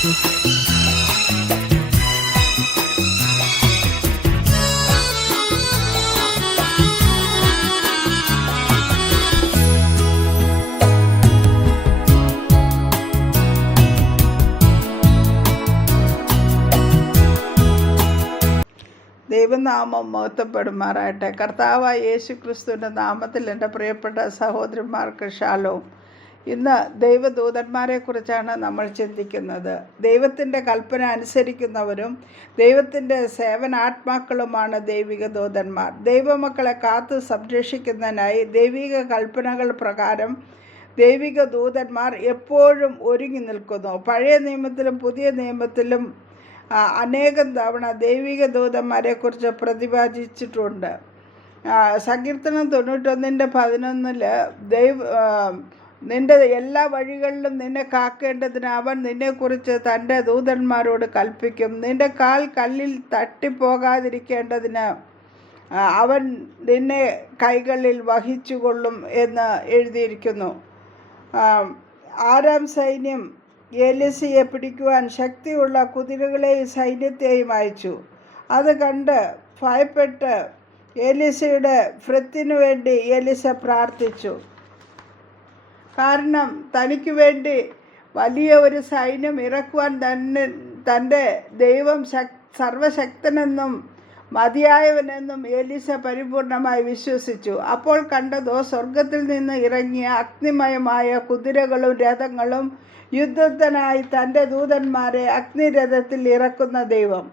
ദൈവനാമം മഹത്വപ്പെടുമാറാകട്ടെ. കർത്താവായ യേശു ക്രിസ്തുവിന്റെ നാമത്തിൽ എന്റെ പ്രിയപ്പെട്ട സഹോദരന്മാർക്ക് ഷാലോം. ഇന്ന് ദൈവദൂതന്മാരെക്കുറിച്ചാണ് നമ്മൾ ചിന്തിക്കുന്നത്. ദൈവത്തിന്റെ കൽപ്പന അനുസരിക്കുന്നവരും ദൈവത്തിന്റെ സേവനാത്മാക്കളുമാണ് ദൈവിക ദൂതന്മാർ. ദൈവമക്കളെ കാത്തു സംരക്ഷിക്കുന്നതിനായി ദൈവിക കൽപ്പനകൾ പ്രകാരം ദൈവിക ദൂതന്മാർ എപ്പോഴും ഒരുങ്ങി നിൽക്കുന്നു. പഴയ നിയമത്തിലും പുതിയ നിയമത്തിലും അനേകം തവണ ദൈവിക ദൂതന്മാരെക്കുറിച്ച് പ്രതിപാദിച്ചിട്ടുണ്ട്. സങ്കീർത്തനം തൊണ്ണൂറ്റൊന്നിന്റെ പതിനൊന്നിൽ ദൈവ നിന്റെ എല്ലാ വഴികളിലും നിന്നെ കാക്കേണ്ടതിന് അവൻ നിന്നെക്കുറിച്ച് തന്റെ ദൂതന്മാരോട് കൽപ്പിക്കും. നിന്റെ കാൽ കല്ലിൽ തട്ടിപ്പോകാതിരിക്കേണ്ടതിന് അവൻ നിന്നെ കൈകളിൽ വഹിച്ചുകൊള്ളും എന്ന് എഴുതിയിരിക്കുന്നു. ആരാം സൈന്യം ഏലിസയെ പിടിക്കുവാൻ ശക്തിയുള്ള കുതിരകളെയും സൈന്യത്തെയും അയച്ചു. അത് കണ്ട് ഭയപ്പെട്ട് എലിസയുടെ ഫ്രത്തിനു വേണ്ടി എലിസ പ്രാർത്ഥിച്ചു. കാരണം തനിക്ക് വേണ്ടി വലിയ ഒരു സൈന്യം ഇറക്കുവാൻ തന്നെ തന്റെ ദൈവം ശക് സർവശക്തനെന്നും മതിയായവനെന്നും എലിസ പരിപൂർണമായി വിശ്വസിച്ചു. അപ്പോൾ കണ്ടതോ സ്വർഗത്തിൽ നിന്ന് ഇറങ്ങിയ അഗ്നിമയമായ കുതിരകളും രഥങ്ങളും യുദ്ധത്തിനായി തന്റെ ദൂതന്മാരെ അഗ്നിരഥത്തിൽ ഇറക്കുന്ന ദൈവം.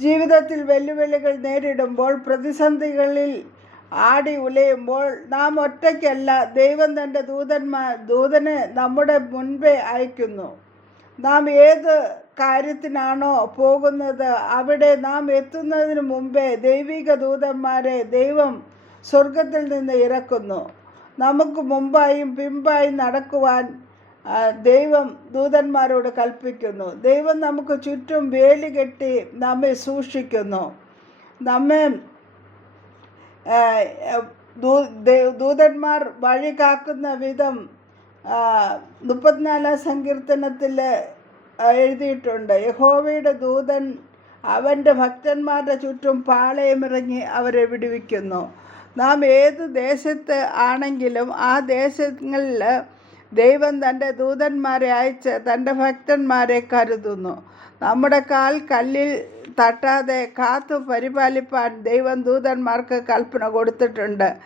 ജീവിതത്തിൽ വെല്ലുവിളികൾ നേരിടുമ്പോൾ പ്രതിസന്ധികളിൽ ആടി ഉലയുമ്പോൾ നാം ഒറ്റയ്ക്കല്ല ദൈവം തന്റെ ദൂതന്മാർ ദൂതനെ നമ്മുടെ മുൻപേ അയക്കുന്നു. നാം ഏത് കാര്യത്തിനാണോ പോകുന്നത് അവിടെ നാം എത്തുന്നതിന് മുമ്പേ ദൈവിക ദൂതന്മാരെ ദൈവം സ്വർഗത്തിൽ നിന്ന് ഇറക്കുന്നു. നമുക്ക് മുമ്പായും പിമ്പായും നടക്കുവാൻ ദൈവം ദൂതന്മാരോട് കൽപ്പിക്കുന്നു. ദൈവം നമുക്ക് ചുറ്റും വേലി കെട്ടി നമ്മെ സൂക്ഷിക്കുന്നു. നമ്മെ ദൂതന്മാർ വഴി കാക്കുന്ന വിധം മുപ്പത്തിനാലാം സങ്കീർത്തനത്തിൽ എഴുതിയിട്ടുണ്ട്. യഹോവയുടെ ദൂതൻ അവന്റെ ഭക്തന്മാരുടെ ചുറ്റും പാളയമിറങ്ങി അവരെ വിടുവിക്കുന്നു. നാം ഏത് ദേശത്ത് ആണെങ്കിലും ആ ദേശങ്ങളിൽ ദൈവം തന്റെ ദൂതന്മാരെ അയച്ച് തന്റെ ഭക്തന്മാരെ കരുതുന്നു. നമ്മുടെ കാൽ കല്ലിൽ തട്ടാതെ കാത്തു പരിപാലിപ്പാൻ ദൈവം ദൂതന്മാർക്ക് കൽപ്പന കൊടുത്തിട്ടുണ്ട്.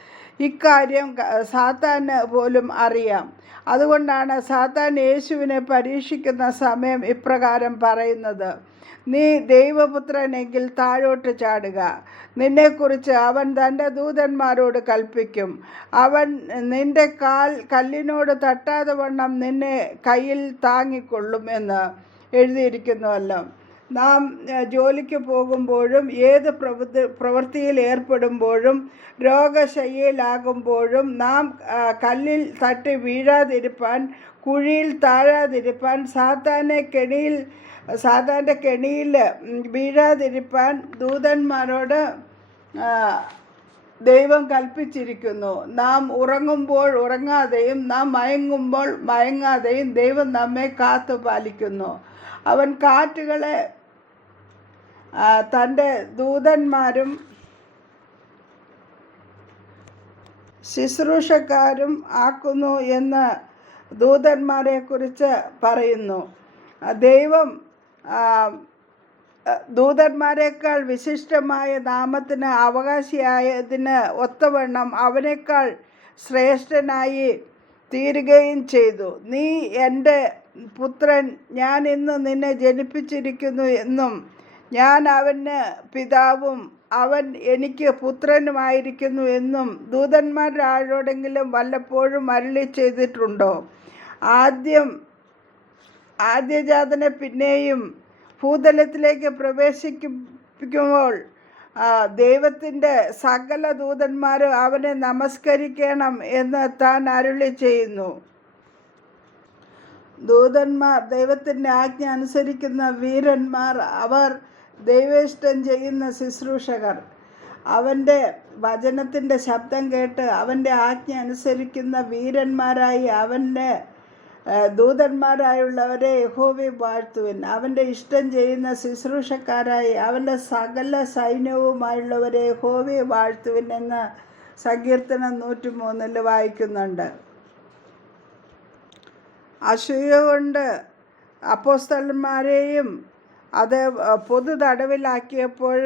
ഇക്കാര്യം സാത്താന് പോലും അറിയാം. അതുകൊണ്ടാണ് സാത്താൻ യേശുവിനെ പരീക്ഷിക്കുന്ന സമയം ഇപ്രകാരം പറയുന്നത്. നീ ദൈവപുത്രനെങ്കിൽ താഴോട്ട് ചാടുക. നിന്നെക്കുറിച്ച് അവൻ തന്റെ ദൂതന്മാരോട് കൽപ്പിക്കും. അവൻ നിന്റെ കാൽ കല്ലിനോട് തട്ടാതെ വണ്ണം നിന്നെ കയ്യിൽ താങ്ങിക്കൊള്ളും എന്ന് എഴുതിയിരിക്കുന്നുവല്ലോ. നാം ജോലിക്ക് പോകുമ്പോഴും ഏത് പ്രവൃത്തി പ്രവൃത്തിയിൽ ഏർപ്പെടുമ്പോഴും രോഗശയ്യയിലാകുമ്പോഴും നാം കല്ലിൽ തട്ടി വീഴാതിരിപ്പാൻ കുഴിയിൽ താഴാതിരിപ്പാൻ സാത്താനെ കെണിയിൽ സാത്താന്റെ കെണിയിൽ വീഴാതിരുപ്പാൻ ദൂതന്മാരോട് ദൈവം കൽപ്പിച്ചിരിക്കുന്നു. നാം ഉറങ്ങുമ്പോൾ ഉറങ്ങാതെയും നാം മയങ്ങുമ്പോൾ മയങ്ങാതെയും ദൈവം നമ്മെ കാത്തു പാലിക്കുന്നു അവൻ കാറ്റുകളെ തന്റെ ദൂതന്മാരും ശുശ്രൂഷക്കാരും ആക്കുന്നു എന്ന് ദൂതന്മാരെ കുറിച്ച് പറയുന്നു ദൈവം ദൂതന്മാരെക്കാൾ വിശിഷ്ടമായ നാമത്തിന് അവകാശിയായതിന് ഒത്തവണ്ണം അവനേക്കാൾ ശ്രേഷ്ഠനായി തീരുകയും ചെയ്തു. നീ എന്റെ പുത്രൻ ഞാൻ ഇന്ന് നിന്നെ ജനിപ്പിച്ചിരിക്കുന്നു എന്നും ഞാൻ അവന് പിതാവും അവൻ എനിക്ക് പുത്രനുമായിരിക്കുന്നു എന്നും ദൂതന്മാർ ആരോടെങ്കിലും വല്ലപ്പോഴും അരളി ചെയ്തിട്ടുണ്ടോ? ആദ്യം ആദ്യജാതനെ പിന്നെയും ഭൂതലത്തിലേക്ക് പ്രവേശിക്കുമ്പോൾ ദൈവത്തിന്റെ സകല ദൂതന്മാരും അവനെ നമസ്കരിക്കണം എന്ന് താൻ അരുളി ചെയ്യുന്നു. ദൂതന്മാർ ദൈവത്തിന്റെ ആജ്ഞ അനുസരിക്കുന്ന വീരന്മാർ അവർ ദൈവേഷ്ടം ചെയ്യുന്ന ശുശ്രൂഷകർ. അവന്റെ വചനത്തിന്റെ ശബ്ദം കേട്ട് അവന്റെ ആജ്ഞ അനുസരിക്കുന്ന വീരന്മാരായി അവന്റെ ദൂതന്മാരായുള്ളവരെ യഹോവി വാഴ്ത്തുവിൻ. അവന്റെ ഇഷ്ടം ചെയ്യുന്ന ശുശ്രൂഷക്കാരായി അവന്റെ സകല സൈന്യവുമായുള്ളവരെ യഹോവി വാഴ്ത്തുവിൻ എന്ന് സങ്കീർത്തനം നൂറ്റി മൂന്നിൽ വായിക്കുന്നുണ്ട്. അസൂയ കൊണ്ട് അപ്പോസ്തലന്മാരെയും അത് പൊതു തടവിലാക്കിയപ്പോൾ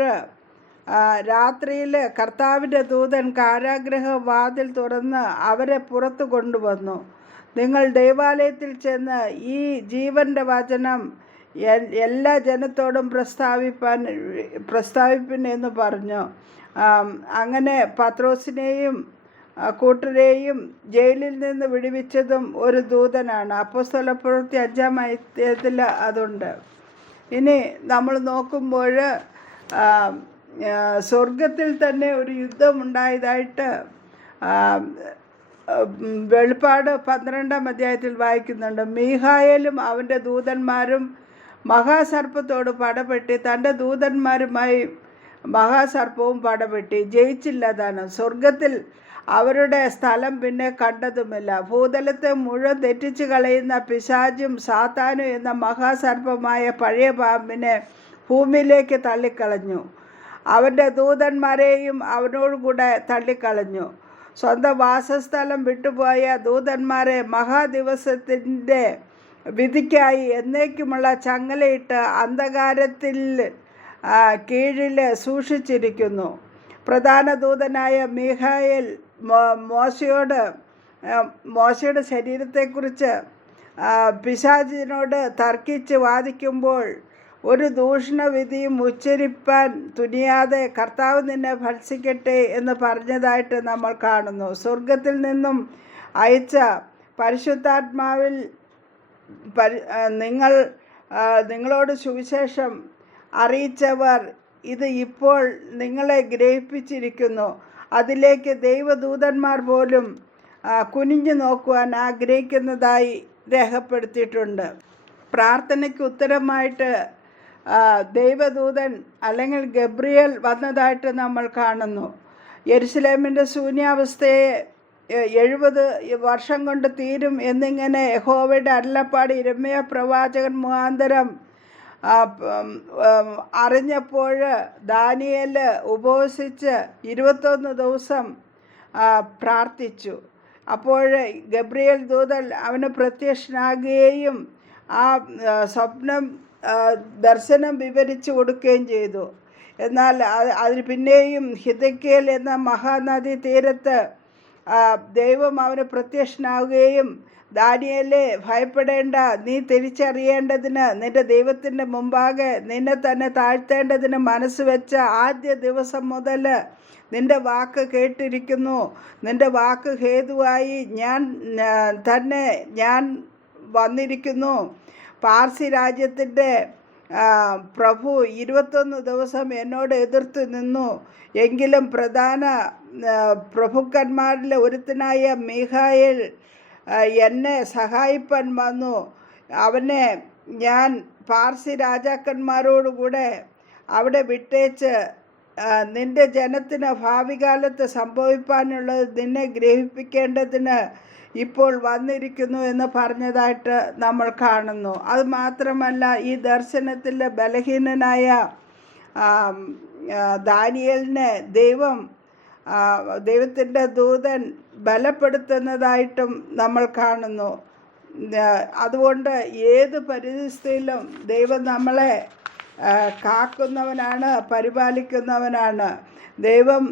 രാത്രിയിൽ കർത്താവിന്റെ ദൂതൻ കാരാഗ്രഹ വാതിൽ തുറന്ന് അവരെ പുറത്ത് കൊണ്ടുവന്നു. നിങ്ങൾ ദൈവാലയത്തിൽ ചെന്ന് ഈ ജീവന്റെ വചനം എല്ലാ ജനത്തോടും പ്രസ്താവിപ്പാൻ എന്ന് പറഞ്ഞു. അങ്ങനെ പത്രോസിനെയും കൂട്ടരെയും ജയിലിൽ നിന്ന് വിടുവിച്ചതും ഒരു ദൂതനാണ്. അപ്പോസ്തലപ്രവൃത്തി അഞ്ചാം അധ്യായത്തിൽ അതുണ്ട്. ഇനി നമ്മൾ നോക്കുമ്പോൾ സ്വർഗത്തിൽ തന്നെ ഒരു യുദ്ധം ഉണ്ടായതായിട്ട് വെളിപ്പാട് പന്ത്രണ്ടാം അധ്യായത്തിൽ വായിക്കുന്നുണ്ട്. മീഹായലും അവന്റെ ദൂതന്മാരും മഹാസർപ്പത്തോട് പടപെട്ടി തന്റെ ദൂതന്മാരുമായി മഹാസർപ്പവും പടപെട്ടി. ജയിച്ചില്ല താനും. സ്വർഗത്തിൽ അവരുടെ സ്ഥലം പിന്നെ കണ്ടതുമില്ല. ഭൂതലത്തെ മുഴുവൻ തെറ്റിച്ചു കളയുന്ന പിശാചും സാത്താനും എന്ന മഹാസർപ്പമായ പഴയ പാമ്പിനെ ഭൂമിയിലേക്ക് തള്ളിക്കളഞ്ഞു. അവന്റെ ദൂതന്മാരെയും അവനോടുകൂടെ തള്ളിക്കളഞ്ഞു. സ്വന്തം വാസസ്ഥലം വിട്ടുപോയ ദൂതന്മാരെ മഹാദിവസത്തിന്റെ വിധിക്കായി എന്നേക്കുമുള്ള ചങ്ങലയിട്ട് അന്ധകാരത്തിൽ കീഴിൽ സൂക്ഷിച്ചിരിക്കുന്നു. പ്രധാന ദൂതനായ മീഹായേൽ മോശയോട് മോശയുടെ ശരീരത്തെക്കുറിച്ച് പിശാചിനോട് തർക്കിച്ച് വാദിക്കുമ്പോൾ ഒരു ദൂഷണവിധിയും ഉച്ചരിപ്പാൻ തുനിയാതെ കർത്താവ് നിന്നെ ഭത്സിക്കട്ടെ എന്ന് പറഞ്ഞതായിട്ട് നമ്മൾ കാണുന്നു. സ്വർഗത്തിൽ നിന്നും അയച്ച പരിശുദ്ധാത്മാവിൽ പരി നിങ്ങൾ നിങ്ങളോട് സുവിശേഷം അറിയിച്ചവർ ഇത് ഇപ്പോൾ നിങ്ങളെ ഗ്രഹിപ്പിച്ചിരിക്കുന്നു. അതിലേക്ക് ദൈവദൂതന്മാർ പോലും കുനിഞ്ഞു നോക്കുവാൻ ആഗ്രഹിക്കുന്നതായി രേഖപ്പെടുത്തിയിട്ടുണ്ട്. പ്രാർത്ഥനയ്ക്ക് ഉത്തരമായിട്ട് ദൈവദൂതൻ അല്ലെങ്കിൽ ഗബ്രിയൽ വന്നതായിട്ട് നമ്മൾ കാണുന്നു. യെരുസലേമിന്റെ ശൂന്യാവസ്ഥയെ എഴുപത് വർഷം കൊണ്ട് തീരും എന്നിങ്ങനെ യഹോവയുടെ അരുളപ്പാട് ഇരമ്യ പ്രവാചകൻ മുഖാന്തരം അറിഞ്ഞപ്പോൾ ദാനിയേൽ ഉപവസിച്ച് ഇരുപത്തൊന്ന് ദിവസം പ്രാർത്ഥിച്ചു. അപ്പോൾ ഗബ്രിയേൽ ദൂതൻ അവന് പ്രത്യക്ഷനാകുകയും ആ സ്വപ്നം ദർശനം വിവരിച്ചു കൊടുക്കുകയും ചെയ്തു. എന്നാൽ അത് അതിന് പിന്നെയും ഹിതക്കേൽ എന്ന മഹാനദി തീരത്ത് ദൈവം അവന് പ്രത്യക്ഷനാവുകയും ദാനിയലെ ഭയപ്പെടേണ്ട. നീ തിരിച്ചറിയേണ്ടതിന് നിന്റെ ദൈവത്തിന്റെ മുമ്പാകെ നിന്നെ തന്നെ താഴ്ത്തേണ്ടതിന് മനസ്സ് വെച്ച ആദ്യ ദിവസം മുതൽ നിന്റെ വാക്ക് കേട്ടിരിക്കുന്നു. നിന്റെ വാക്ക് ഹേതുവായി ഞാൻ തന്നെ ഞാൻ വന്നിരിക്കുന്നു. പാർസി രാജ്യത്തിന്റെ പ്രഭു ഇരുപത്തൊന്ന് ദിവസം എന്നോട് എതിർത്ത് നിന്നു. എങ്കിലും പ്രധാന പ്രഭുക്കന്മാരിലെ ഒരുത്തനായ മീഹായേൽ എന്നെ സഹായിപ്പാൻ വന്നു. അവനെ ഞാൻ പാർസി രാജാക്കന്മാരോടുകൂടെ അവിടെ വിട്ടേച്ച് നിന്റെ ജനത്തിന് ഭാവി കാലത്ത് സംഭവിപ്പാനുള്ളത് നിന്നെ ഗ്രഹിപ്പിക്കേണ്ടതിന് ഇപ്പോൾ വന്നിരിക്കുന്നു എന്ന് പറഞ്ഞതായിട്ട് നമ്മൾ കാണുന്നു. അത് മാത്രമല്ല ഈ ദർശനത്തിലെ ബലഹീനനായ ദാനിയലിനെ ദൈവം ദൈവത്തിന്റെ ദൂതൻ ബലപ്പെടുത്തുന്നതായിട്ടും നമ്മൾ കാണുന്നു. അതുകൊണ്ട് ഏത് പരിസ്ഥിതിയിലും ദൈവം നമ്മളെ കാക്കുന്നവനാണ് പരിപാലിക്കുന്നവനാണ്. ദൈവം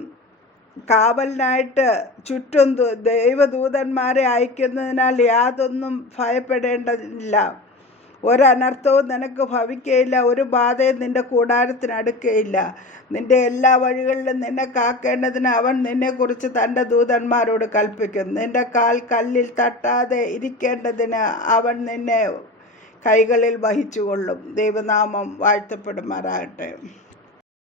കാവലിനായിട്ട് ചുറ്റും ദൈവദൂതന്മാരെ അയക്കുന്നതിനാൽ യാതൊന്നും ഭയപ്പെടേണ്ടതില്ല. ഒരനർത്ഥവും നിനക്ക് ഭവിക്കുകയില്ല ഒരു ബാധയും നിന്റെ കൂടാരത്തിനടുക്കുകയില്ല നിന്റെ എല്ലാ വഴികളിലും നിന്നെ കാക്കേണ്ടതിന് അവൻ നിന്നെക്കുറിച്ച് തന്റെ ദൂതന്മാരോട് കൽപ്പിക്കും. നിന്റെ കാൽ കല്ലിൽ തട്ടാതെ ഇരിക്കേണ്ടതിന് അവൻ നിന്നെ കൈകളിൽ വഹിച്ചുകൊള്ളും. ദൈവനാമം വാഴ്ത്തപ്പെടുമാറാകട്ടെ.